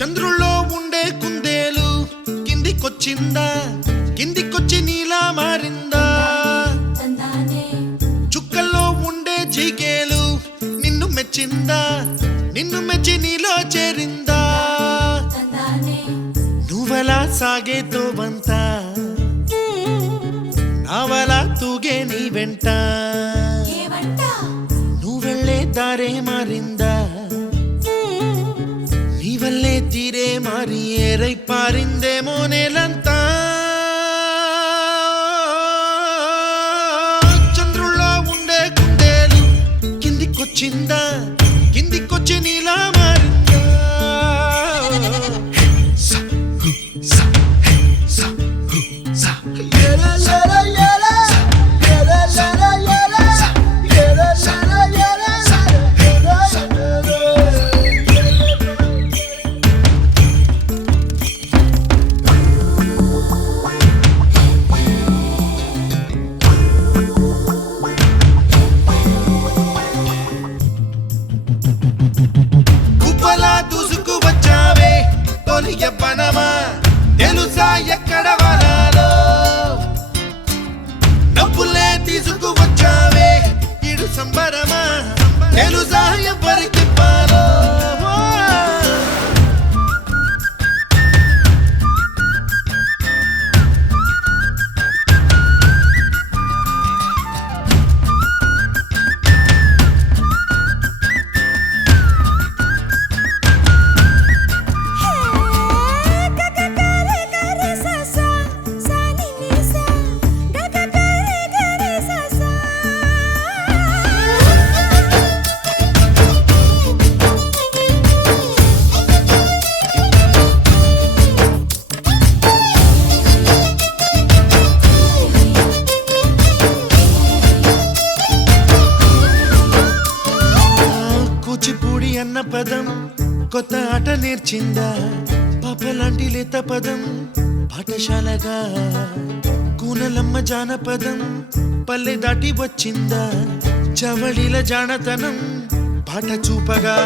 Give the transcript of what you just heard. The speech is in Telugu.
చంద్రుల్లో ఉండే కుందేలు కిందికొచ్చిందా, కిందికొచ్చి నీలా మారిందా? చుక్కల్లో ఉండే జీకేలు నిన్ను మెచ్చిందా, నిన్ను మెచ్చి నీలో చేరిందా? నువ్వలా సాగేతో బంతా, నావలా తూగే నీ వెంట, నువ్వెళ్ళే దారే మారిందా, నీ వల్లే తీరే మారి ఏరై పారిందేమో నేలంతా. చంద్రుల్లో ఉండే కుందేలు కిందికొచ్చిందా, కిందికొచ్చి నీలా మారిందా? దూసుకు వచ్చావే తొలి యవ్వనమా, తెలుసా ఎక్కడ వనాలో? డబ్బులే తీసుకు వచ్చావే ఇడు సంబరమా, తెలుసా ఎవరికి పాలో? కూచిపూడి అన్న పదం కొత్త ఆట నేర్చిందా, పాపలాంటి లేత పదం పాఠశాలగా? కూనలమ్మ జానపదం పల్లె దాటి వచ్చిందా, చవళిల జానతనం పాట చూపగా?